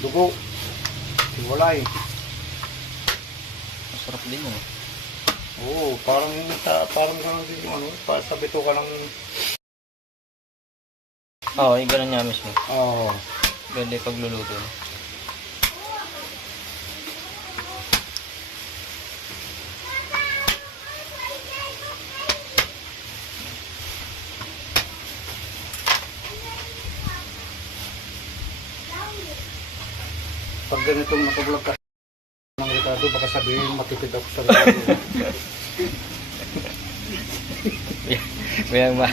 dugo, hiwalay. Masarap din yun. Oo, parang ganun din yung ano, para sa bito ka ng... Oo, yung ganun nga mismo. Oo. Ganda yung pagluluto. Pag ganitong nakablog ka ng Ricardo, baka sabihin matipid ako sa Ricardo. Mayang ba?